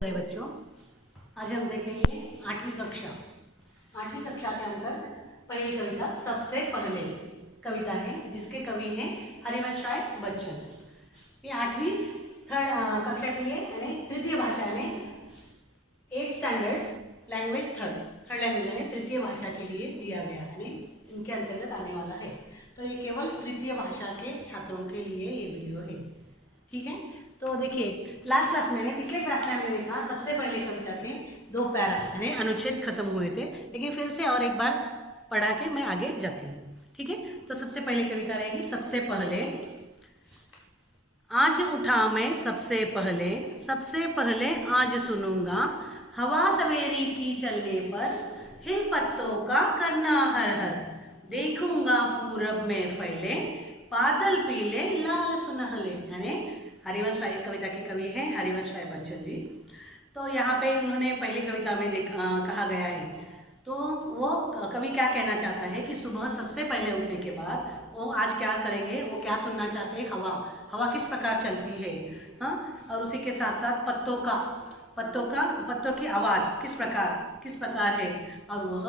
बच्चों, आज हम देखेंगे 8वीं कक्षा। 8वीं कक्षा के अंदर पहली कविता सबसे पहले कविता है, जिसके कवि हैं हरिवंश राय बच्चन। ये 8वीं कक्षा के लिए यानी तृतीय भाषा यानी 8th standard language third language यानी तृतीय भाषा के लिए दिया गया यानी इनके अंतर्गत आने वाला है। तो ये केवल तृतीय भाषा के छात्रों के लिए ये वीडियो है, ठीक है। तो देखिए, लास्ट क्लास में पिछले क्लास में हमने देखा सबसे पहले कविता के 2 पैरा यानी अनुच्छेद खत्म हुए थे, लेकिन फिर से और एक बार पढ़ा के मैं आगे जाती हूँ, ठीक है। तो सबसे पहले कविता रहेगी सबसे पहले। आज उठा मैं सबसे पहले आज सुनूंगा, हवा सवेरी की चलने पर हिल पत्तों का करना हर हर, देखूंगा पूरब में फैले बादल पीले लाल सुनहले। यानी हरिवंश राय इस कविता के कवि हैं हरिवंश राय बच्चन जी। तो यहाँ पे उन्होंने पहली कविता में कहा गया है, तो वो कवि क्या कहना चाहता है कि सुबह सबसे पहले उठने के बाद वो आज क्या करेंगे, वो क्या सुनना चाहते हैं, हवा किस प्रकार चलती है, हाँ, और उसी के साथ साथ पत्तों की आवाज़ किस प्रकार है, और वह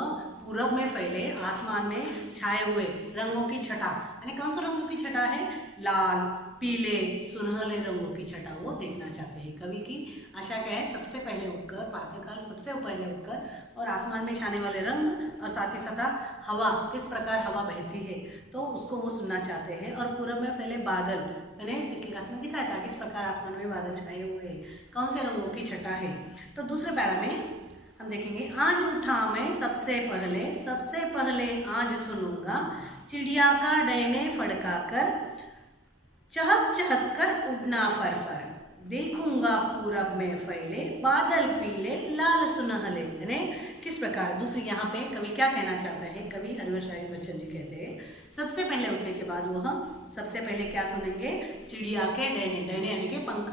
पूरब में फैले आसमान में छाए हुए रंगों की छटा, यानी कौन सा रंगों की छटा है, लाल पीले सुनहले रंगों की छटा, वो देखना चाहते हैं। कवि की आशा क्या है, सबसे पहले उठकर प्रातःकाल सबसे पहले उठकर और आसमान में छाने वाले रंग और साथ ही साथ हवा किस प्रकार हवा बहती है, तो उसको वो सुनना चाहते हैं। और पूरब में फैले बादल, मैंने पिछली क्लास में दिखाया था किस प्रकार आसमान में बादल छाए हुए हैं, कौन से रंगों की छटा है। तो दूसरे पैरा में हम देखेंगे, आज उठा मैं सबसे पहले आज सुनूंगा, चिड़िया का डैने फड़का कर चहक चहक कर उड़ना फरफर, देखूंगा पूरब में फैले बादल पीले लाल सुनहले। यानी किस प्रकार, दूसरी यहाँ पे कवि क्या कहना चाहता है, कवि हरिवंश राय बच्चन जी कहते हैं सबसे पहले उठने के बाद वह सबसे पहले क्या सुनेंगे, चिड़िया के डैने यानी कि पंख,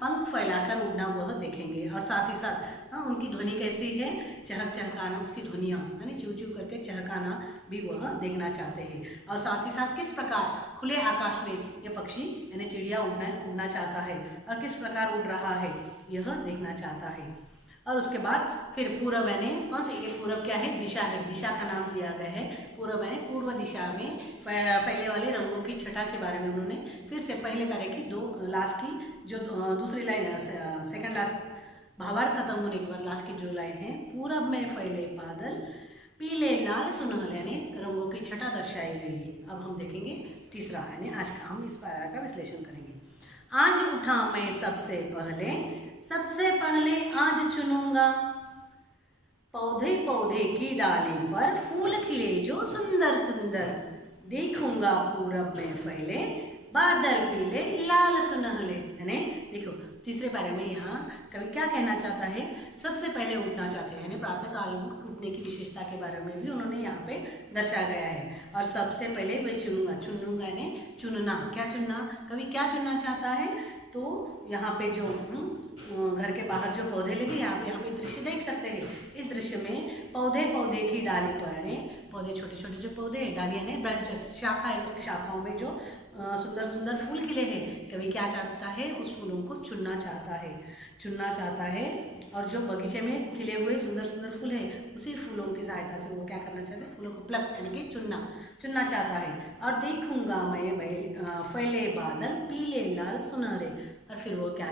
पंख फैलाकर उड़ना वह देखेंगे, और साथ ही साथ उनकी ध्वनि कैसी है, चहक चहकाना, उसकी ध्वनियाँ यानी चिव चिव करके चहकाना भी वह देखना चाहते हैं। और साथ ही साथ किस प्रकार खुले आकाश में यह पक्षी यानी चिड़िया उड़ना चाहता है और किस प्रकार उड़ रहा है, यह देखना चाहता है। और उसके बाद फिर पूरब यानी कौन सी, ये पूरब क्या है, दिशा है, दिशा का नाम दिया गया है। पूरब यानी पूर्व दिशा में फैले वाले रंगों की छटा के बारे में उन्होंने फिर से पहले पैरे की लास्ट की जो दूसरी लाइन सेकंड लास्ट भावार्थ खत्म होने के बाद लास्ट की जो लाइन है, पूरब में फैले बादल पीले लाल सुनहले यानी रंगों की छटा दर्शाई गई है। अब हम देखेंगे तीसरा यानी आज का हम इस पैरा का विश्लेषण करेंगे। आज उठा मैं सबसे पहले आज चुनूंगा, पौधे की डाली पर फूल खिले जो सुंदर सुंदर, देखूंगा पूरब में फैले बादल पीले लाल सुनहले। यानी देखो तीसरे पैरे में यहाँ कवि क्या कहना चाहता है, सबसे पहले उठना चाहते हैं, यानी प्रातःकाल उठने की विशेषता के बारे में भी उन्होंने यहाँ पे दर्शाया गया है। और सबसे पहले मैं चुनूंगा यानी चुनना, क्या चुनना, कवि क्या चुनना चाहता है, तो यहाँ पे जो घर के बाहर जो पौधे लगे यहाँ पे दृश्य देख सकते हैं। इस दृश्य में पौधे की डाली पर यानी पौधे छोटे जो पौधे डालियाँ ने ब्रांचेस शाखा है, उसकी शाखाओं में जो सुंदर सुंदर फूल खिले हैं, कवि क्या चाहता है, उस फूलों को चुनना चाहता है। और जो बगीचे में खिले हुए सुंदर सुंदर फूल हैं, उसी फूलों की सहायता से वो क्या करना चाहता है, फूलों को प्लक यानी कि चुनना चाहता है। और देखूंगा मैं फैले बादल पीले लाल सुनहरे, और फिर वो क्या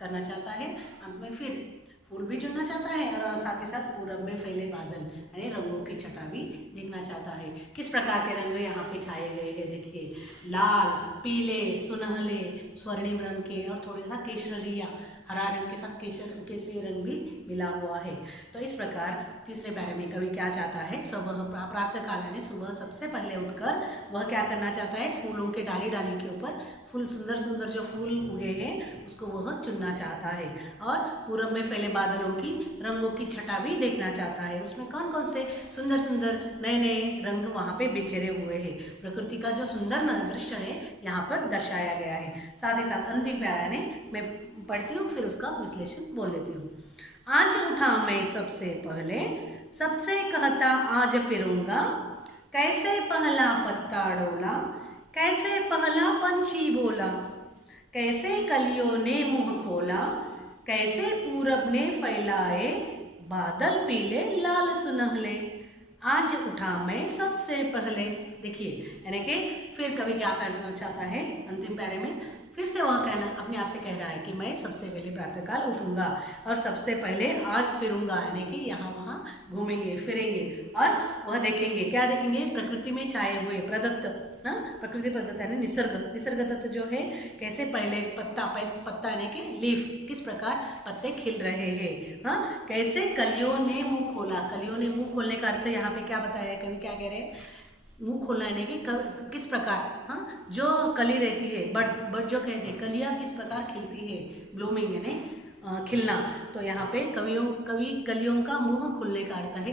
करना चाहता है, अंत में फिर फूल भी चुनना चाहता है और साथ ही साथ पूरब में फैले बादल यानी रंगों की छटा भी देखना चाहता है। किस प्रकार के रंग यहाँ पे छाए गए हैं, देखिए लाल पीले सुनहले स्वर्णिम रंग के और थोड़ा सा केशरिया हरा रंग के साथ केसरी रंग भी मिला हुआ है। तो इस प्रकार तीसरे पैरे में कवि क्या चाहता है, सुबह प्रातःकाल यानी सुबह सबसे पहले उठकर वह क्या करना चाहता है, फूलों के डाली के ऊपर फूल सुंदर जो फूल उगे हैं उसको वह चुनना चाहता है। और पूरब में फैले बादलों की रंगों की छटा भी देखना चाहता है, उसमें कौन से सुंदर नए रंग वहाँ पे बिखेरे हुए हैं। प्रकृति का जो सुंदर दृश्य है यहाँ पर दर्शाया गया है। साथ ही साथ अंतिम पैरा ने मैं पढ़ती हूँ फिर उसका विश्लेषण बोल लेती हूँ। आज उठा मैं सबसे कहता आज फिरूंगा, कैसे पहला पत्ता डोला, कैसे पहला पंछी बोला, कैसे कलियों ने मुंह खोला, कैसे पूरब ने फैलाए बादल पीले लाल सुनहले, आज उठा मैं सबसे पहले। देखिए यानी कि फिर कवि क्या करना चाहता है अंतिम पैरे में, फिर से वह कहना अपने आप से कह रहा है कि मैं सबसे पहले प्रातःकाल उठूंगा और सबसे पहले आज फिरूंगा, यानी कि यहाँ वहाँ घूमेंगे फिरेंगे और वह देखेंगे, क्या देखेंगे, प्रकृति में छाए हुए प्रदत्त, हाँ प्रकृति प्रदत्त यानी निसर्ग दत्त जो है, कैसे पहले पत्ता यानी कि लीफ किस प्रकार पत्ते खिल रहे हैं, हाँ कैसे कलियों ने मुंह खोला। कलियों ने मुंह खोलने का अर्थ यहाँ पे क्या बताया है, कवि क्या कह रहे हैं, मुंह खोलना यानी कि किस प्रकार, हाँ जो कली रहती है बट जो कहते हैं कलियाँ किस प्रकार खिलती है, ब्लूमिंग यानी खिलना। तो यहाँ पे कलियों का मुंह खुलने का अर्थ है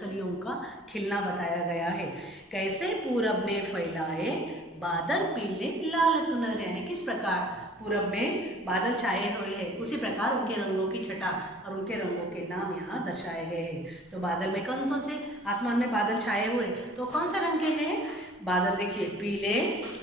कलियों का खिलना बताया गया है। कैसे पूरब ने फैलाए बादल पीले लाल सुनहरे, यानी किस प्रकार पूरब में बादल छाए हुए हैं, उसी प्रकार उनके रंगों की छटा और उनके रंगों के नाम यहाँ दर्शाए गए हैं। तो बादल में कौन कौन से, आसमान में बादल छाए हुए तो कौन से रंग के हैं, बादल देखिए पीले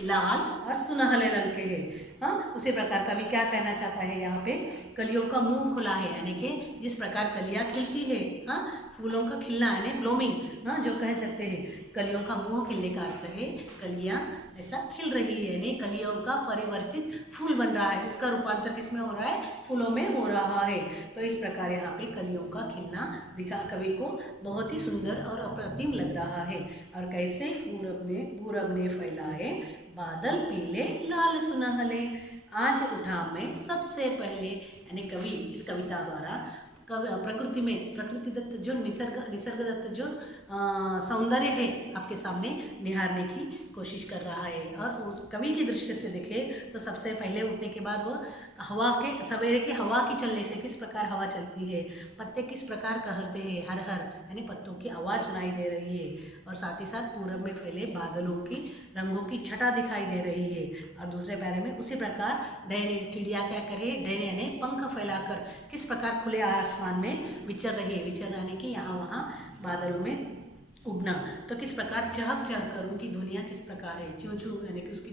लाल और सुनहले रंग के हैं, हाँ उसी प्रकार कवि क्या कहना चाहता है यहाँ पे, कलियों का मुंह खुला है, यानी कि जिस प्रकार कलियाँ खिलती है, हाँ फूलों का खिलना यानी ब्लूमिंग, हाँ जो कह सकते हैं कलियों का मुंह खिलने का अर्थ है कलियाँ ऐसा खिल रही है, यानी कलियों का परिवर्तित फूल बन रहा है, उसका रूपांतर किसमें हो रहा है, फूलों में हो रहा है। तो इस प्रकार यहाँ पे कलियों का खिलना दिखा कवि को बहुत ही सुंदर और अप्रतिम लग रहा है। और कैसे पूरब ने फैलाए बादल पीले लाल सुनहले, आज उठा मैं सबसे पहले, यानी कवि इस कविता द्वारा प्रकृति दत्त जो निसर्ग दत्त जो सौंदर्य है आपके सामने निहारने की कोशिश कर रहा है। और उस कवि की दृष्टि से देखें तो सबसे पहले उठने के बाद वो सवेरे के हवा की चलने से किस प्रकार हवा चलती है, पत्ते किस प्रकार कहलते हैं, हर हर यानी पत्तों की आवाज़ सुनाई दे रही है, और साथ ही साथ पूरब में फैले बादलों की रंगों की छटा दिखाई दे रही है। और दूसरे पैरे में उसी प्रकार डैने चिड़िया क्या करे, डैने यानी पंख फैलाकर किस प्रकार खुले आसमान में विचर यानी कि यहाँ वहाँ बादलों में उड़ना। तो किस प्रकार चहक कर उनकी ध्वनियाँ किस प्रकार है, चूं चूं यानी कि उसकी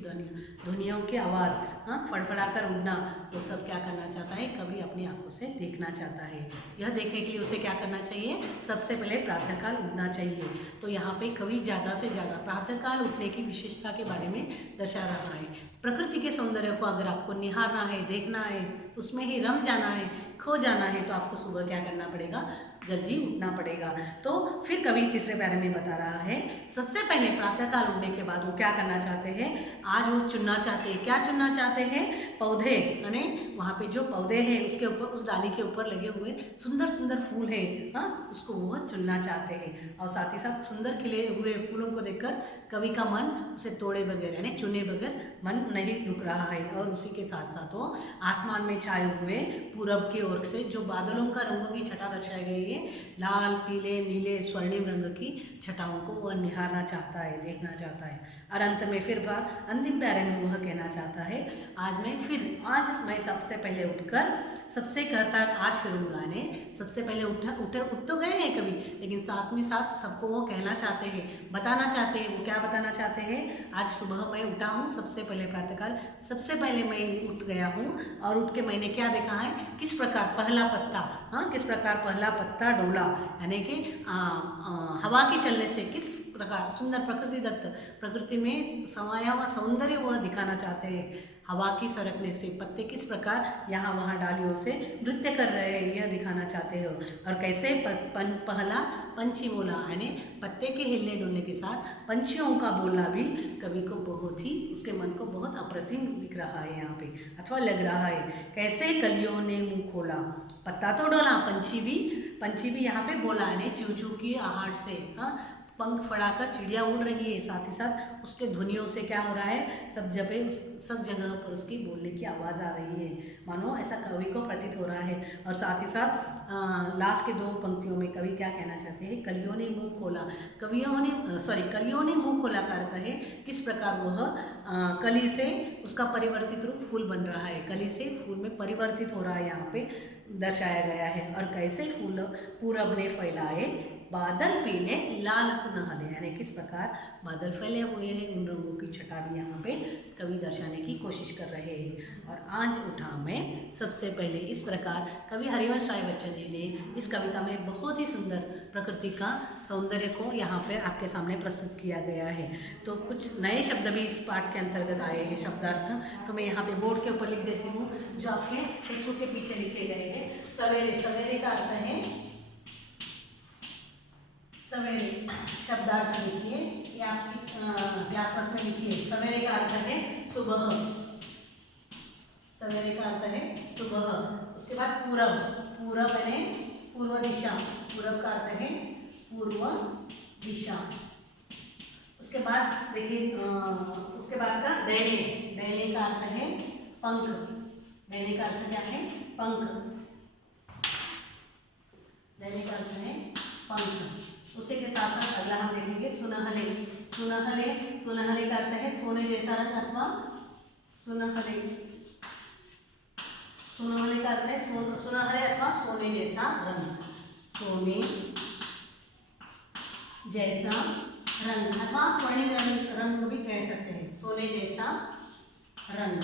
ध्वनियों की आवाज़, हाँ फड़फड़ा कर उड़ना, वो सब क्या करना चाहता है, कवि अपनी आंखों से देखना चाहता है। यह देखने के लिए उसे क्या करना चाहिए, सबसे पहले प्रातःकाल उठना चाहिए। तो यहाँ पे कवि ज़्यादा से ज़्यादा प्रातःकाल उठने की विशेषता के बारे में दर्शा रहा है। प्रकृति के सौंदर्य को अगर आपको निहारना है, देखना है, उसमें ही रम जाना है, खो जाना है, तो आपको सुबह क्या करना पड़ेगा, जल्दी उठना पड़ेगा। तो फिर कवि तीसरे पैरे में बता रहा है, सबसे पहले प्रातःकाल उठने के बाद वो क्या करना चाहते हैं, आज वो चुनना चाहते हैं, क्या चुनना चाहते हैं, पौधे, यानी वहाँ पे जो पौधे हैं उसके ऊपर, उस डाली के ऊपर लगे हुए सुंदर सुंदर फूल है, हाँ उसको वो चुनना चाहते हैं। और साथ ही साथ सुंदर खिले हुए फूलों को देखकर कवि का मन उसे तोड़े बगैर यानी चुने बगैर मन नहीं रुक रहा है। और उसी के साथ साथ वो आसमान में छाए हुए पूरब की ओर से जो बादलों का रंगों की छटा दर्शाई गई है, लाल पीले नीले स्वर्णिम रंग की छटाओं को वह निहारना चाहता है, देखना चाहता है। और अंत में फिर अंतिम पैरे में वह कहना चाहता है, आज मैं सबसे पहले उठकर सबसे कहता है आज फिरूंगा, ने सबसे पहले उठ तो गए हैं कभी, लेकिन साथ में साथ सबको वो कहना चाहते हैं, बताना चाहते हैं। वो क्या बताना चाहते हैं, आज सुबह मैं उठा हूँ, सबसे पहले प्रातःकाल सबसे पहले मैं उठ गया हूँ, और उठ के मैंने क्या देखा है, किस प्रकार पहला पत्ता, हाँ किस प्रकार पहला पत्ता डोला, यानी कि हवा के चलने से किस प्रकार सुंदर प्रकृति में समाया हुआ सौंदर्य वह दिखाना चाहते हैं। हवा की सरकने से पत्ते किस प्रकार यहाँ वहाँ डालियों से नृत्य कर रहे हैं, यह दिखाना चाहते हो। और कैसे पहला पंछी बोला, यानी पत्ते के हिलने डुलने के साथ पंछियों का बोलना भी कवि को बहुत ही, उसके मन को बहुत अप्रतिम दिख रहा है यहाँ पे, अथवा लग रहा है। कैसे कलियों ने मुंह खोला, पत्ता तो डोला, पंछी भी यहाँ पे बोला, यानी चू चू की आहट से, हाँ पंख फड़ाकर चिड़िया उड़ रही है, साथ ही साथ उसके ध्वनियों से क्या हो रहा है, सब जगह पर उसकी बोलने की आवाज़ आ रही है, मानो ऐसा कवि को प्रतीत हो रहा है। और साथ ही साथ लास्ट के दो पंक्तियों में कवि क्या कहना चाहते हैं, कलियों ने मुंह खोला, कलियों ने मुंह खोला का अर्थ है किस प्रकार वह कली से उसका परिवर्तित रूप फूल बन रहा है, कली से फूल में परिवर्तित हो रहा है, यहाँ पे दर्शाया गया है। और कैसे पूरब ने फैलाए बादल पीले लाल सुनहले, यानी किस प्रकार बादल फैले हुए हैं, उन रंगों की छटा भी यहाँ पे कवि दर्शाने की कोशिश कर रहे हैं। और आज उठा मैं सबसे पहले, इस प्रकार कवि हरिवंश राय बच्चन जी ने इस कविता में बहुत ही सुंदर प्रकृति का सौंदर्य को यहाँ पे आपके सामने प्रस्तुत किया गया है। तो कुछ नए शब्द भी इस पाठ के अंतर्गत आए हैं, शब्दार्थ, तो मैं यहाँ पे बोर्ड के ऊपर लिख देती हूँ, जो आपके टेक्स्ट के पीछे लिखे गए हैं। सवेरे, सवेरे का अर्थ है सवेरे, शब्दार्थ लिखिए, ये आपकी क्लास वर्क में लिखिए। सवेरे का अर्थ है सुबह, सवेरे का अर्थ है सुबह। उसके बाद पूरब, पूरब यानी पूर्व दिशा, पूरब का अर्थ है पूर्व दिशा। उसके बाद देखिए, उसके बाद का दैनिक, दैनिक का अर्थ है पंख, दैनिक का अर्थ क्या है पंख, दैनिक का अर्थ है पंख। उसी के साथ साथ अगला हम देखेंगे सुनहले, सुनहले, सुनहले का अर्थ है सोने जैसा रंग अथवा सुनहले, सुनहले का अर्थ है सुनहरे अथवा सोने जैसा रंग, सोने जैसा रंग अथवा स्वर्णिम रंग भी कह सकते हैं, सोने जैसा रंग,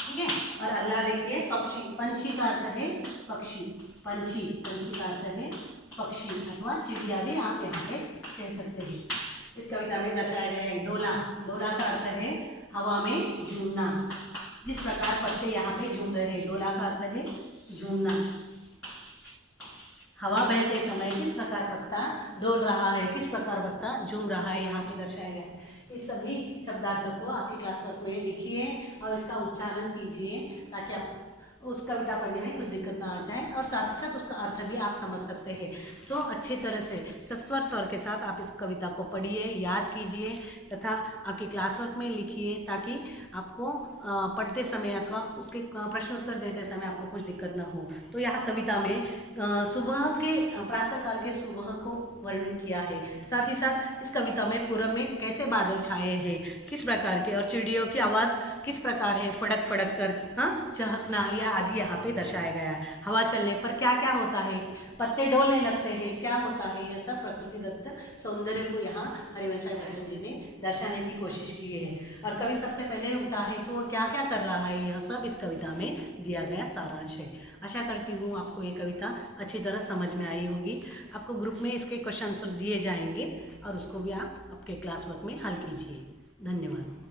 ठीक है। और अगला देखिए पक्षी, पंछी का अर्थ है पक्षी, पंछी, पंछी का अर्थ है पक्षी अथवा चिड़िया भी आप यहाँ पे कह सकते हैं। इस कविता में दर्शाया गया है डोला, डोला का अर्थ है हवा में झूमना, जिस प्रकार पत्ते यहाँ पे झूम रहे हैं, डोला का अर्थ है झूमना, हवा बहते समय किस प्रकार पत्ता डोल रहा है, किस प्रकार पत्ता झूम रहा है, यहाँ पे दर्शाया गया है। इस सभी शब्दार्थों को आपकी क्लास वर्क में लिखिए और इसका उच्चारण कीजिए, ताकि आप उस कविता पढ़ने में कुछ दिक्कत ना आ जाए, और साथ ही साथ उसका अर्थ भी आप समझ सकते हैं। तो अच्छी तरह से सस्वर स्वर के साथ आप इस कविता को पढ़िए, याद कीजिए तथा आपकी क्लास वर्क में लिखिए, ताकि आपको पढ़ते समय अथवा उसके प्रश्न उत्तर देते समय आपको कुछ दिक्कत ना हो। तो यह कविता में सुबह के, प्रातःकाल के सुबह को वर्णन किया है। साथ ही साथ इस कविता में पूरब में कैसे बादल छाए हैं, किस प्रकार के, और चिड़ियों की आवाज़ किस प्रकार है, फड़क फड़क कर, हाँ, चहकना, यह आदि यहाँ पे दर्शाया गया है। हवा चलने पर क्या क्या होता है, पत्ते डोलने लगते हैं, क्या होता है, यह सब प्रकृति दत्त सौंदर्य को यहाँ हरिवंश राय बच्चन जी ने दर्शाने की कोशिश की है। और कवि सबसे पहले उठा है तो वो क्या क्या कर रहा है, यह सब इस कविता में दिया गया सारांश है। आशा करती हूँ आपको ये कविता अच्छी तरह समझ में आई होगी। आपको ग्रुप में इसके क्वेश्चन आंसर दिए जाएंगे और उसको भी आप आपके क्लास वर्क में हल कीजिए। धन्यवाद।